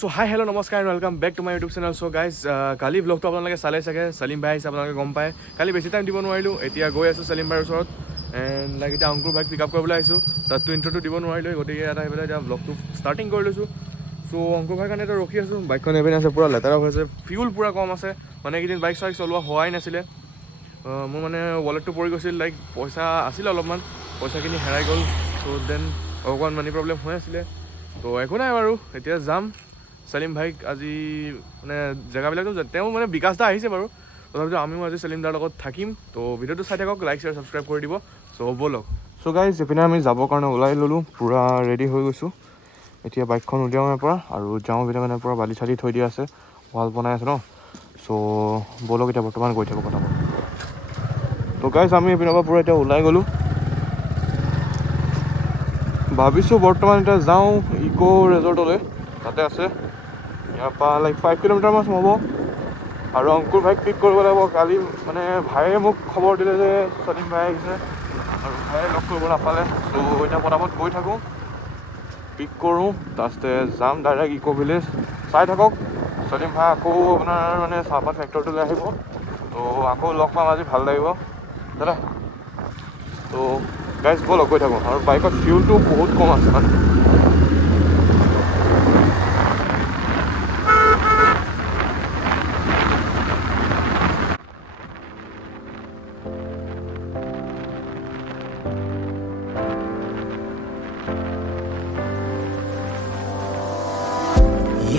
So hi hello namaskar and welcome back to my YouTube channel. So guys, kali vlog to আপোনালোকে চালে চাগে সলিম ভাই আহিছে আপোনালোকে গম পায় কালি বেছি টাইম দিব নোৱাৰিলোঁ এতিয়া গৈ আছোঁ সলিম ভাইৰ ওচৰত এণ্ড লাইক এতিয়া অংকুৰ ভাইক পিক আপ কৰিবলৈ আহিছোঁ তাততো ইণ্ট্ৰটো দিব নোৱাৰিলোঁ গতিকে এটা আহি পেলাই এতিয়া ভ্লগটো ষ্টাৰ্টিং কৰি লৈছোঁ চ' অংকুৰ ভাইৰ কাৰণে এতিয়া ৰখি আছোঁ বাইকখন এপিনে আছে পূৰা লেতেৰা হৈ আছে ফিউল পূৰা কম আছে মানে এইকেইদিন বাইক চাইক চলোৱা হোৱাই নাছিলে মোৰ মানে ৱালেটটো পৰি গৈছিল লাইক পইচা আছিলে অলপমান পইচাখিনি হেৰাই গ'ল চ' দেন অকণমান মানি প্ৰব্লেম হৈ আছিলে তো একো নাই বাৰু এতিয়া যাম সলিম ভাইক আজি মানে জেগাবিলাকতো তেওঁ মানে বিকাশ দা আহিছে বাৰু তথাপিতো আমিও আজি সলিম দাৰ লগত থাকিম তো ভিডিঅ'টো চাই থাকক লাইক শ্বেয়াৰ ছাবস্ক্ৰাইব কৰি দিব চ' ব'লক চ' গাইজ এইপিনে আমি যাবৰ কাৰণে ওলাই ল'লোঁ পূৰা ৰেডি হৈ গৈছোঁ এতিয়া বাইকখন উলিয়াওঁ ইয়াৰ পৰা আৰু যাওঁ পিনে মানে পূৰা বালি চালি থৈ দিয়া আছে ৱাল বনাই আছে ন চ' ব'লক এতিয়া বৰ্তমান গৈ থাকোঁ পটাপট তো গাইজ আমি এইপিনৰ পৰা পূৰা এতিয়া ওলাই গ'লোঁ ভাবিছোঁ বৰ্তমান এতিয়া যাওঁ ইক' ৰেজৰ্টলৈ তাতে আছে ইয়াৰ পৰা লাইক 5 কিলোমিটাৰ মান হ'ব আৰু অংকুৰ ভাইক পিক কৰিব লাগিব কালি মানে ভাইয়ে মোক খবৰ দিলে যে সলিম ভাই আহিছে আৰু ভাইয়ে লগ কৰিব নাপালে ত' এতিয়া পটাপট গৈ থাকোঁ পিক কৰোঁ তাৰপিছতে যাম ডাইৰেক্ট ইক' ভিলেজ চাই থাকক সলিম ভাই আকৌ আপোনাৰ মানে চাহপাত ফেক্টৰীটোলৈ আহিব ত' আকৌ লগ পাম আজি ভাল লাগিব দাদা ত' গাইজ ব'লক গৈ থাকোঁ আৰু বাইকত ফিউলটো বহুত কম আছে মানে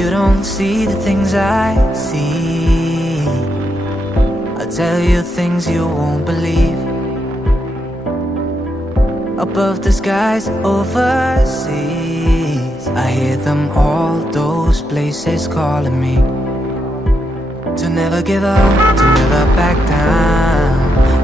You don't see the things I see. I'll tell you things you won't believe. Above the skies overseas, I hear them all, those places calling me. To never give up, to never back down.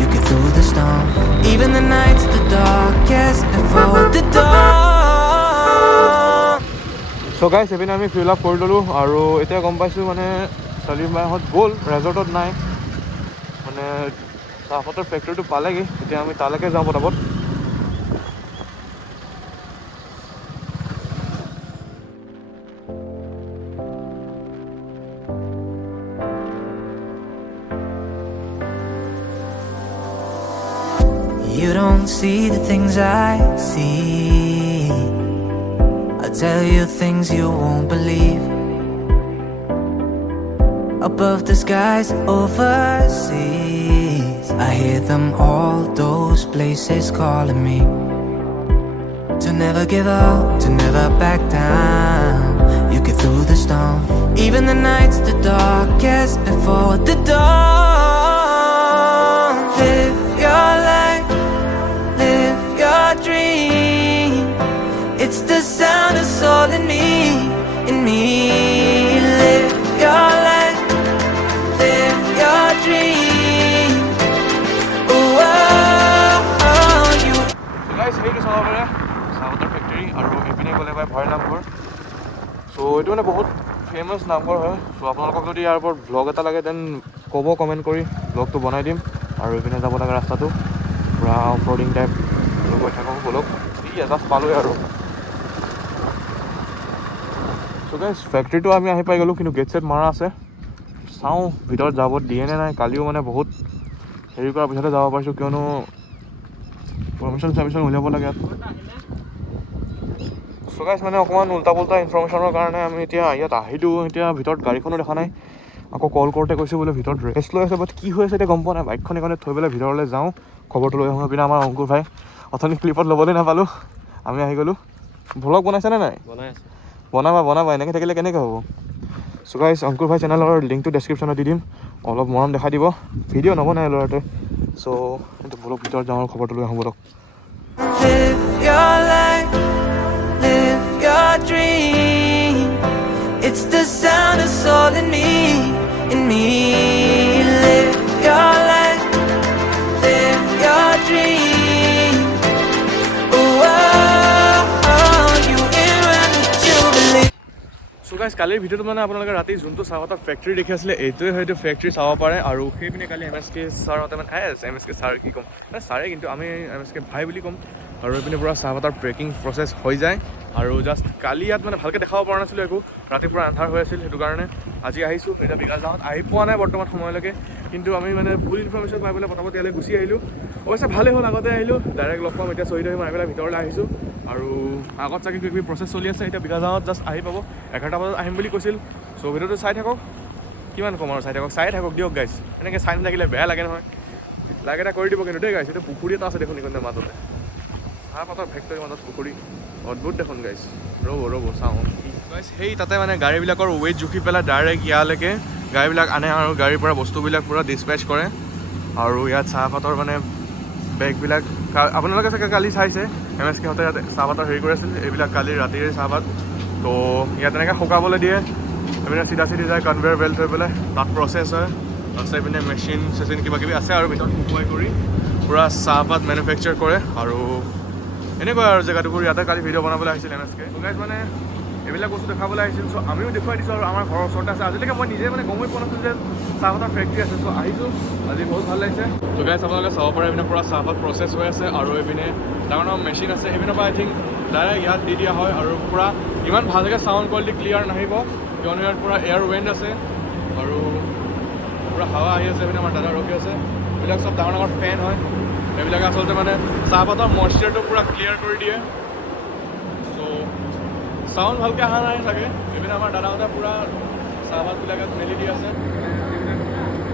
You get through the storm. Even the night's the darkest before the dawn. So' guys এইপিনে আমি fill up কৰি ল'লোঁ আৰু এতিয়া গম পাইছোঁ মানে সলিম ভাইহঁত গ'ল ৰেজৰ্টত নাই মানে চাহপাতৰ ফেক্টৰীটো পালেগৈ এতিয়া আমি তালৈকে যাওঁ পটাপট You don't see the things I see. I'll tell you things you won't believe. Above the skies overseas, I hear them all, those places calling me. To never give up, to never back down. You get through the storm. Even the night's the darkest before the dawn. Live your life, live your dream. It's the sound of soul in me, in me. Live your life, live your dream. Oh, oh, oh, you. So guys, সেইটো চাব পাৰে চাহপাতৰ factory আৰু এইপিনে গ'লে পায় ভয় নামঘৰ চ' এইটো মানে বহুত ফেমাছ নামঘৰ হয় চ' আপোনালোকক যদি ইয়াৰ ওপৰত ভ্লগ এটা লাগে দেন ক'ব কমেণ্ট কৰি ভ্লগটো বনাই দিম আৰু এইপিনে যাব লাগে ৰাস্তাটো পূৰা অফ ৰ'ডিং টাইপ গৈ থাকক ব'লক জাষ্ট পালোঁৱে আৰু চ' গাইজ ফেক্টৰীটো আমি আহি পাই গ'লোঁ কিন্তু গেট ছেট মাৰা আছে চাওঁ ভিতৰত যাব দিয়ে নে নাই কালিও মানে বহুত হেৰি কৰাৰ পিছতে যাব পাৰিছোঁ কিয়নো পাৰ্মিশ্যন চাৰ্মিশ্যন উলিয়াব লাগে ইয়াত চ' গাইজ মানে অকণমান উল্টা পুল্টা ইনফৰ্মেশ্যনৰ কাৰণে আমি এতিয়া ইয়াত আহিলোঁ এতিয়া ভিতৰত গাড়ীখনো দেখা নাই আকৌ কল কৰোঁতে কৈছোঁ বোলে ভিতৰত ৰেষ্ট লৈ আছে বাট কি হৈ আছে এতিয়া গম পোৱা নাই বাইকখন এইকাৰণে থৈ পেলাই ভিতৰলৈ যাওঁ খবৰটো লৈ আহোঁ পিনে আমাৰ অংকুৰ ভাই অথনি ক্লিপত ল'বলৈ নাপালোঁ আমি আহি গ'লোঁ ভ্লগ বনাইছেনে নাই বনাবা এনেকৈ থাকিলে কেনেকৈ হ'ব চ' গাইজ অংকুৰ ভাই চেনেলৰ লিংকটো ডেছক্ৰিপশ্যনত দি দিম অলপ মৰম দেখাই দিব ভিডিঅ' নবনাই ল'ৰাটোৱে চ' এইটো ভ্লগ ভিতৰত যাওঁ আৰু খবৰটো লৈ আহোঁ বলক Live your life, live your dream. It's the sound of soul in me, in me. Live your life, live your dream. Oh, oh, oh, you in when you believe. So' guys কালিৰ ভিডিঅ'টো মানে আপোনালোকে ৰাতি যোনটো চাহপাতৰ factory দেখি আছিলে এইটোৱে হয়তো ফেক্টৰী চাব পাৰে আৰু সেইপিনে কালি MSK ছাৰহঁতে মানে MSK ছাৰ কি ক'ম ছাৰে কিন্তু আমি MSK ভাই বুলি ক'ম আৰু এইপিনে পূৰা চাহপাতৰ পেকিং প্ৰচেছ হৈ যায় আৰু জাষ্ট কালি ইয়াত মানে ভালকৈ দেখাব পৰা নাছিলোঁ একো ৰাতিপুৱা আন্ধাৰ হৈ আছিল সেইটো কাৰণে আজি আহিছোঁ এতিয়া বিকাশ গাঁৱত আহি পোৱা নাই বৰ্তমান সময়লৈকে কিন্তু আমি মানে ফুল ইনফৰ্মেশ্যন পাই পেলাই প্ৰথমতে ইয়ালৈ গুচি আহিলোঁ অৱশ্যে ভালেই হ'ল আগতে আহিলোঁ ডাইৰেক্ট লগ পাম এতিয়া চহী তহী মাৰি পেলাই ভিতৰলৈ আহিছোঁ আৰু আগত চাগে কিবা কিবি প্ৰচেছ চলি আছে এতিয়া বিকাশ গাঁৱত জাষ্ট আহি পাব 11টা বজাত আহিম বুলি কৈছিল চ' ভিডিঅ'টো চাই থাকক কিমান কম আৰু চাই থাকক দিয়ক গাইছ এনেকৈ চাই নাথাকিলে বেয়া লাগে নহয় লাইক এটা কৰি দিব কিন্তু দেই গাইছ এইটো পুখুৰী এটা আছে দেখোন এইখনৰ মাজতে চাহপাতৰ ফেক্টৰীৰ মাজত পুখুৰী অদ্ভুত দেখোন গাইছ ৰ'ব চাওঁ গাইছ সেই তাতে মানে গাড়ীবিলাকৰ ৱেইট জুখি পেলাই ডাইৰেক্ট ইয়ালৈকে গাড়ীবিলাক আনে আৰু গাড়ীৰ পৰা বস্তুবিলাক পূৰা ডিছপেচ কৰে আৰু ইয়াত চাহপাতৰ মানে বেগবিলাক আপোনালোকে চাগে কালি চাইছে MSK হঁতে ইয়াত চাহপাতৰ হেৰি কৰি আছিল এইবিলাক কালি ৰাতিৰে চাহপাত তো ইয়াত এনেকৈ শুকাবলৈ দিয়ে এইপিনে চিধা যায় কনভেয়াৰ বেল্ট হৈ পেলাই তাত প্ৰচেছ হয় তাৰপিছত এইপিনে মেচিন কিবা কিবি আছে আৰু ভিতৰত শুকুৱাই কৰি পূৰা চাহপাত মেনুফেকচাৰ কৰে আৰু এনেকুৱা আৰু জেগাটুকুৰ ইয়াতে কালি ভিডিঅ' বনাবলৈ আহিছিল MSK গাইজ মানে এইবিলাক বস্তু দেখাবলৈ আহিছিল চ' আমিও দেখুৱাই দিছোঁ আৰু আমাৰ ঘৰৰ ওচৰতে আছে আজিলৈকে মই নিজে মানে গমেই পোৱা নাছিলোঁ যে চাহপাতৰ ফেক্টৰী আছে চ' আহিছোঁ আজি বহুত ভাল লাগিছে চ' গাইজ আপোনালোকে চাব পাৰে এইপিনে পূৰা চাহপাত প্ৰচেছ হৈ আছে আৰু এইপিনে ডাঙৰ মেচিন আছে সেইপিনৰ পৰা আই থিংক ডাইৰেক্ট ইয়াত দি দিয়া হয় আৰু পূৰা ইমান ভালকৈ চাউণ্ড কোৱালিটি ক্লিয়াৰ নাহিব কিয়নো ইয়াত পূৰা এয়াৰ ৱেণ্ড আছে আৰু পূৰা হাৱা আহি আছে এইপিনে আমাৰ দাদা ৰখি আছে এইবিলাক চব ডাঙৰ ফেন হয় এইবিলাকে আচলতে মানে চাহপাতৰ মইশ্চাৰটো পূৰা ক্লিয়াৰ কৰি দিয়ে চ' চাউণ্ড ভালকৈ অহা নাই চাগে এইপিনে আমাৰ দাদাহঁতে পূৰা চাহপাতবিলাকত মেলি দি আছে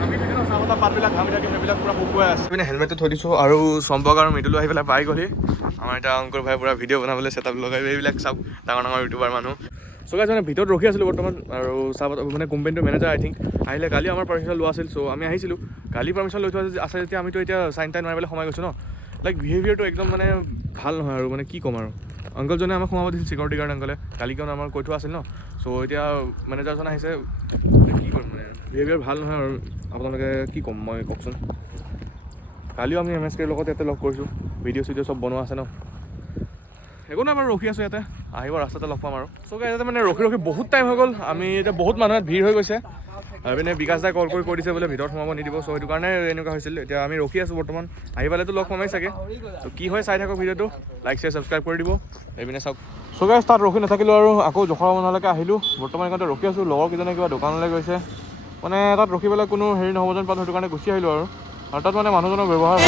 আমি বিভিন্ন চাহপাতৰ পাতবিলাক ঘামি থাকে সেইবিলাক পূৰা শুকুৱাই আছে এইপিনে হেলমেটটো থৈ দিছোঁ আৰু চম্পক আৰু মৃদুলো আহি পেলাই পাই গ'লি আমাৰ এতিয়া অংকুৰ ভাই পূৰা ভিডিঅ' বনাবলৈ ছেটআপ লগাই এইবিলাক চব ডাঙৰ ইউটিউবাৰ মানুহ চ' গাইজ মানে ভিতৰত ৰখি আছিলোঁ বৰ্তমান আৰু চাহপাত মানে কোম্পানীটোৰ মেনেজাৰ আই থিংক আহিলে কালি আমাৰ পাৰ্মিশ্যন লোৱা আছিল চ' আমি আহিছিলোঁ কালি পাৰ্মিশ্যন লৈ থোৱা আছে যেতিয়া আমিতো এতিয়া চাইন টাইন মাৰি পেলাই সোমাই গৈছোঁ ন লাইক বিহেভিয়াৰটো একদম মানে ভাল নহয় আৰু মানে কি ক'ম আৰু আংকলজনে আমাক সোমাব দিছিল চিকিউৰিটি গাৰ্ড আংকলে কালি কিয়নো আমাৰ কৈ থোৱা আছিল ন চ' এতিয়া মেনেজাৰজন আহিছে কি কৰিম মানে বিহেভিয়াৰ ভাল নহয় আৰু আপোনালোকে কি ক'ম মই কওকচোন কালিও আমি MSKৰ লগত ইয়াতে লগ কৰিছোঁ ভিডিঅ' চিডিঅ' চব বনোৱা আছে ন একো নাই বাৰু ৰখি আছোঁ ইয়াতে আহিব ৰাস্তাতে লগ পাম আৰু চ' ইয়াতে মানে ৰখি বহুত টাইম হৈ গ'ল আমি এতিয়া বহুত মানুহ ভিৰ হৈ গৈছে পিনে বিকাশ দাই কল কৰি দিছে বোলে ভিতৰত সোমাব নিদিব চ' সেইটো কাৰণে এনেকুৱা হৈছিল এতিয়া আমি ৰখি আছোঁ বৰ্তমান আহি পালেতো লগ পামেই চাগে ত' কি হয় চাই থাকক ভিডিঅ'টো লাইক শ্বেয়াৰ ছাবস্ক্ৰাইব কৰি দিব এইপিনে চাওক চ' গাইজ তাত ৰখি নাথাকিলোঁ আৰু আকৌ জোখৰ মানলৈকে আহিলোঁ বৰ্তমান এইখনতে ৰখি আছোঁ লগৰ কেইজনে কিবা দোকানলৈ গৈছে মানে তাত ৰখি পেলাই কোনো হেৰি নহ'ব যেন পালোঁ সেইটো কাৰণে গুচি আহিলোঁ আৰু তাত মানে মানুহজনৰ ব্যৱহাৰ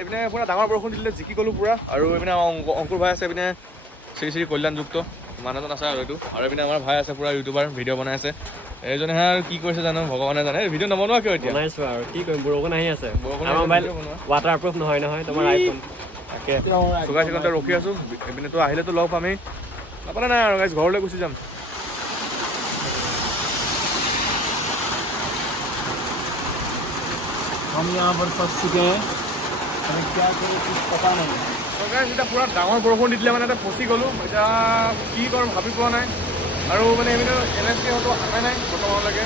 এইপিনে পূৰা ডাঙৰ বৰষুণ দিলে জিকি গ'লোঁ পূৰা আৰু এইপিনে অংকুৰ ভাই আছে এইপিনে শ্ৰী কল্যাণযুক্ত মানুহজন আছে আৰু এইটো আৰু এইপিনে আমাৰ ভাই আছে পূৰা ইউটিউবাৰ ভিডিঅ' বনাই আছে এইজনেহে আৰু কি কৰিছে জানো ভগৱানে জানে ভিডিঅ' নবনোৱা কিয় এতিয়া বনাইছোঁ আৰু কি কৰিম বৰষুণ আহি আছে মোবাইল ৱাটাৰপ্ৰুফ নহয় তোমাৰ আইফোন তাকে চুগাইছিকতে ৰখি আছোঁ এইপিনেতো আহিলেতো লগ পামেই নাপালে নাই আৰু গাইজ ঘৰলৈ গুচি যাম हम यहाँ पर फंस चुके हैं क्या करें कुछ पता नहीं এতিয়া পূৰা ডাঙৰ বৰষুণ দি দিলে মানে এতিয়া ফচি গ'লোঁ এতিয়া কি কৰোঁ ভাবি পোৱা নাই আৰু মানে এইপিনে MSK হয়তো অহাই নাই বৰ্তমানলৈকে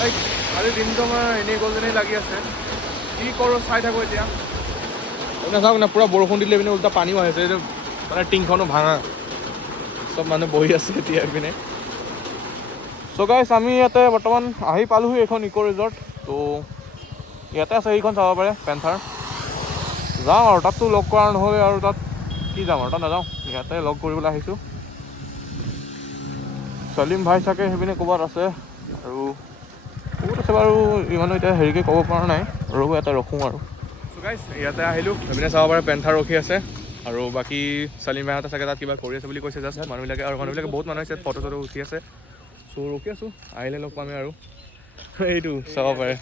লাইক আজিৰ দিনটো আমাৰ এনেই গ'ল যেনেই লাগি আছে কি কৰোঁ চাই থাকোঁ এতিয়া মানে চাওক না পূৰা বৰষুণ দিলে এইপিনে উল্টা পানীও আহিছে এইটো মানে টিংখনো ভাঙা চব মানুহ বহি আছে এতিয়া এইপিনে চ' গাইছ আমি ইয়াতে বৰ্তমান আহি পালোহি এইখন ইক' ৰিজৰ্ট ত' ইয়াতে আছে এইখন চাব পাৰে পেন্থাৰ যাওঁ আৰু তাততো লগ কৰা নহ'লে আৰু তাত কি যাম আৰু তাত নাযাওঁ ইয়াতে লগ কৰিবলৈ আহিছোঁ চলিম ভাই চাগে সেইপিনে ক'ৰবাত আছে আৰু বহুত আছে বাৰু ইমানো এতিয়া হেৰিকৈ ক'ব পৰা নাই ৰ'ব ইয়াতে ৰখোঁ আৰু চ' গাইছ ইয়াতে আহিলোঁ সেইপিনে চাব পাৰে পেন্থাৰ ৰখি আছে আৰু বাকী চলিম ভাইহঁতে চাগে তাত কিবা কৰি আছে বুলি কৈছে জাষ্ট মানুহবিলাকে আৰু মানুহবিলাকে বহুত মানুহ আছে ফটো চটো উঠি আছে চ' ৰখি আছোঁ আহিলে লগ পামেই আৰু এইটো চাব পাৰে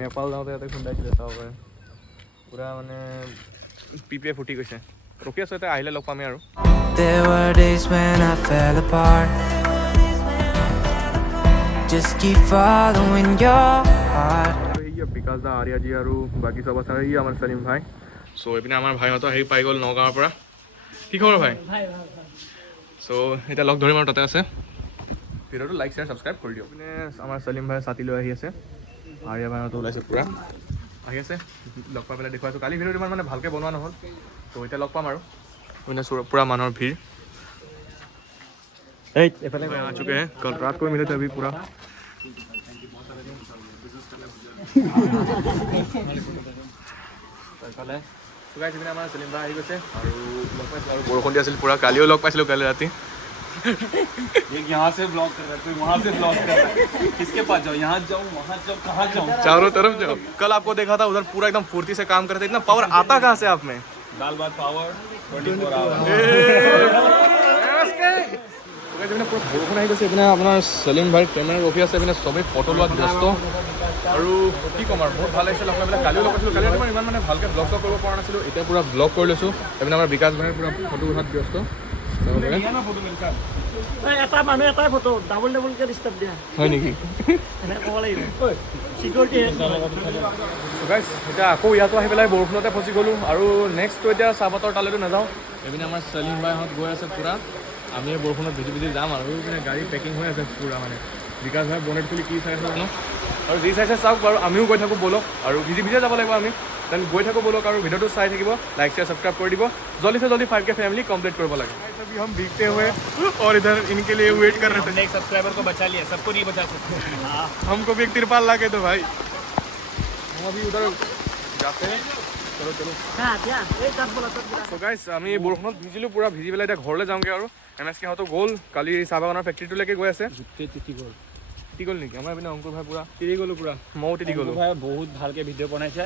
নেপাল যাওঁতে ইয়াতে খুন্দাইছিলে চাব পাৰে পূৰা মানে পিপিয়ে ফুটি গৈছে ৰখি আছোঁ ইয়াতে আহিলে লগ পামেই আৰু There were days when I fell apart. Just keep following your heart. বিকাশ দা আৰিয়াজী আৰু বাকী চব আছে ই আমাৰ চলিম ভাই চ' এইপিনে আমাৰ ভাইহঁতৰ হেৰি পাই গ'ল নগাঁৱৰ পৰা কি খবৰ ভাই চ' এতিয়া লগ ধৰিম আৰু তাতে আছে ভিডিঅ'টো লাইক শ্বেয়াৰ ছাবস্ক্ৰাইব কৰি দিয়ক। পিনে আমাৰ সলিম ভাই ছাতি লৈ আহি আছে, আৰিয়া ভাইহঁতো ওলাইছে পূৰা আহি আছে, লগ পাই পেলাই দেখুৱাইছোঁ। কালি ভিডিঅ'টো ইমান মানে ভালকৈ বনোৱা নহ'ল, তো এতিয়া লগ পাম আৰু মানে পূৰা মানুহৰ ভিৰ। এইফালে आ चुके हैं, कल रात को मिले थे अभी पूरा। আমাৰ সলিম ভাই আহি গৈছে আৰু লগ পাইছিলোঁ আৰু বৰষুণ দি আছিল পূৰা। কালিও লগ পাইছিলোঁ, কালি ৰাতি। एक यहाँ से ब्लॉक कर रहा है, कोई वहाँ से ब्लॉक कर रहा है, किसके पास जाओ, यहाँ जाओ, वहाँ जाओ, कहाँ जाओ, चारों तरफ जाओ। कल आपको देखा था उधर पूरा एकदम फुर्ती से काम करते, इतना पावर आता कहाँ से आप में? दाल भात पावर 24 आवर। পুৰা বৰষুণ আহি গৈছে। এইপিনে আপোনাৰ সলিম ভাই কেমেৰা ৰখি আছে, এইপিনে চবেই ফটো লোৱাত ব্যস্ত আৰু কি ক'ম আৰু বহুত ভাল লাগিছে লগ পাই। কালিও লগ পাইছিলোঁ, কালি ৰাতি মই ইমান মানে ভালকৈ ব্লগ চগ কৰিব পৰা নাছিলোঁ, এতিয়া পূৰা ব্লগ কৰি লৈছোঁ। এইপিনে আমাৰ বিকাশ ভাই পূৰা ফটো উঠাত ব্যস্ত। এটা মানুহ এটাই ফটো ডাবল ডাবলকৈ ডিষ্টাৰ্ব দিয়া হয় নেকি? এনেকৈ ক'ব লাগিব। চিকিউৰিটি এতিয়া আকৌ ইয়াতো আহি পেলাই বৰষুণতে ফচি গ'লোঁ আৰু নেক্সটটো এতিয়া চাহপাতৰ তালৈতো নাযাওঁ। এইপিনে আমাৰ সলিম ভাইহঁত গৈ আছে পূৰা, আমি বৰষুণত ভিজি ভিজি যাম আৰু এইপিনে গাড়ী পেকিং হৈ আছে পূৰা। মানে বিকাশ ভাই বনেট খুলি কি চাই আছে জানো, আৰু যি চাইছে চাওক বাৰু, আমিও গৈ থাকোঁ ব'লক, আৰু ভিজি ভিজিয়ে যাব লাগিব আমি। দেন গৈ থাকোঁ ব'লক আৰু ভিডিঅ'টো চাই থাকিব, লাইক শ্বেয়াৰ ছাবস্ক্ৰাইব কৰি দিব। জল্দি से जल्दी 5K फैमिली कंप्लीट কৰিব লাগে। अभी हम भीगते हुए और इधर इनके लिए वेट कर रहे थे। एक सब्सक्राइबर को बचा लिया, सबको नहीं बचा सकते। हमको भी एक तिरपाल ला के दो भाई। हम अभी उधर जाते हैं, चलो चलो। So guys, আমি বৰষুণত ভিজিলোঁ পূৰা, ভিজি পেলাই এতিয়া ঘৰলৈ যাওঁগৈ আৰু MSK হঁতো গ'ল, কালি চাহ বাগানৰ ফেক্টৰীটোলৈকে গৈ আছে। তিতি গ'ল নেকি? আমাৰ এইপিনে অংকুৰ ভাই পূৰা তিৰি গ'লো পুৰা, ময়ো তিতি গ'লোঁ। ভাই বহুত ভালকৈ ভিডিঅ' বনাইছে।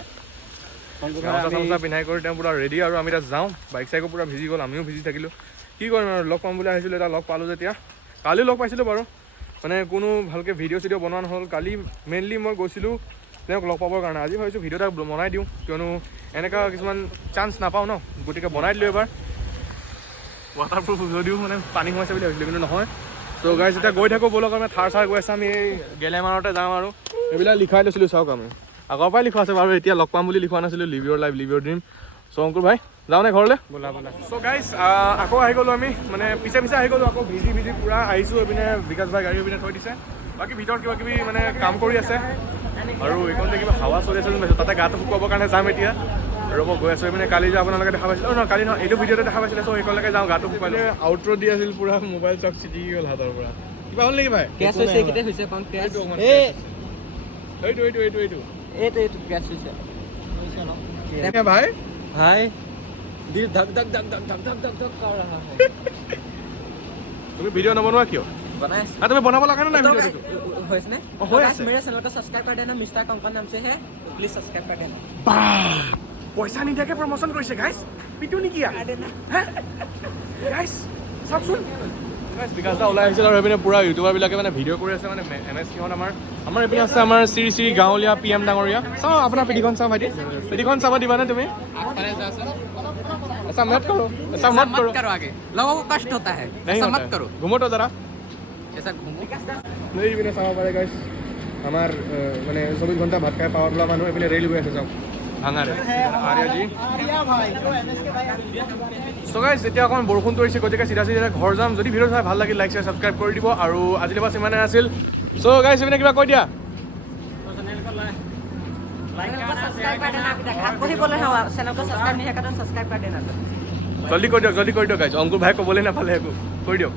গামোচা পিন্ধাই কৰি তেওঁ পূৰা ৰেডি আৰু আমি তাত যাওঁ। বাইক চাইকো পূৰা ভিজি গ'ল, আমিও ভিজি থাকিলোঁ। কি কৰিম আৰু, লগ পাম বুলি আহিছিলোঁ, এতিয়া লগ পালোঁ যেতিয়া। কালিও লগ পাইছিলোঁ বাৰু, মানে কোনো ভালকৈ ভিডিঅ' চিডিঅ' বনোৱা নহ'ল। কালি মেইনলি মই গৈছিলোঁ তেওঁক লগ পাবৰ কাৰণে। আজি ভাবিছোঁ ভিডিঅ' এটা বনাই দিওঁ, কিয়নো এনেকুৱা কিছুমান চান্স নাপাওঁ ন, গতিকে বনাই দিলোঁ এবাৰ। ৱাটাৰপ্ৰুফ যদিও মানে পানী সোমাইছে বুলি ভাবিছিলোঁ, কিন্তু নহয়। চ' গাইজ এতিয়া গৈ থাকোঁ ব'লক, আমি থাৰ চাৰ গৈ আছে, আমি এই গেলেমাৰতে যাওঁ আৰু এইবিলাক লিখাই লৈছিলোঁ চাওক। আমি আগৰ পৰাই লিখোৱা আছে বাৰু, এতিয়া লগ পাম বুলি লিখোৱা নাছিলোঁ। লিভ ইউৰ লাইফ, লিভ ইউৰ ড্ৰিম। চ' অংকুৰ ভাই যাওঁনে ঘৰলৈ? ব'লা ব'লা। চ' গাইজ আকৌ আহি গ'লোঁ আমি, মানে পিছে পিছে আহি গ'লোঁ, আকৌ ভিজি ভিজি পূৰা আহিছোঁ। এইপিনে বিকাশ ভাই গাড়ী এইপিনে থৈ দিছে, বাকী ভিতৰত কিবা কিবি মানে কাম কৰি আছে। আৰু এইখনতে কিবা হাৱা চলি আছে যেন পাইছোঁ, তাতে গাটো শুকুৱাবৰ কাৰণে যাম এতিয়া। আৰু মই গৈ আছোঁ এইপিনে, কালি যে আপোনালোকে দেখা পাইছিল, নহয় কালি নহয়, এইটো ভিডিঅ'তে দেখা পাইছিলে। চ' সেইখনলৈকে যাওঁ, গাটো শুকুৱাই। আউটৰ দি আছিল পূৰা, মোবাইল চব চিটি গ'ল হাতৰ পৰা। কিবা হ'ল নেকি ভাই? কেছ হৈছে, এইকেইটা হৈছে কাৰণ কেছ এইটো এইটো কেছ হৈছে ভাই। ভাই দিল ধক ধক ধক ধক ধক ধক ধক ধক কৰ ৰহা है। তুমি ভিডিঅ' নবনোৱা কিয়? बनाए তুমি বনাব লাগা নাই ভিডিঅ'টো? होइसने हो गाइस मेरे चैनल को सब्सक्राइब कर देना, मिस्टर कंकन नाम से है, प्लीज सब्सक्राइब कर देना। পইচা নিদিয়াকৈ প্ৰমোচন কৰিছে গাইছ, পিটু নেকি গাইছ? চাওকচোন গাইছ, বিকাশ দা ওলাই আহিছিল আৰু এইপিনে পূৰা ইউটিউবাৰবিলাকে মানে ভিডিঅ' কৰি আছে। মানে MSK-খন আমাৰ এইপিনে আছে, আমাৰ শ্ৰী শ্ৰী গাঁৱলীয়া PM ডাঙৰীয়া। চাওঁ আপোনাৰ পিঠিখন চাওঁ ভাইটি, পিঠিখন চাব দিবানে তুমি? ऐसा मत करो, ऐसा मत करो आगे लोगों को कष्ट होता है, ऐसा मत करो। घूमो तो जरा, ऐसा घूमो। এইপিনে চাব পাৰে গাইছ, আমাৰ মানে 24 ঘণ্টা ভাত খাই পাৱাৰ লোৱা মানুহ এইপিনে ৰেল গৈ আছে। চাওক ভাঙাৰে আৰ্যাজি। চ' গাইছ, এতিয়া অকণমান বৰষুণ পৰিছে, গতিকে চিধা চিধা ঘৰ যাম। যদি ভিডিঅ' চাই ভাল লাগিল, লাইক শ্বেয়াৰ ছাবস্ক্ৰাইব কৰি দিব। আৰু আজিলৈ বাছ ইমানে আছিল। চ' গাইছ, এইপিনে কিবা কৈ দিয়া। জল্দি কৰি দিয়ক গাইছ, অংকুৰ ভাই ক'বলৈ নাপালে একো, কৰি দিয়ক।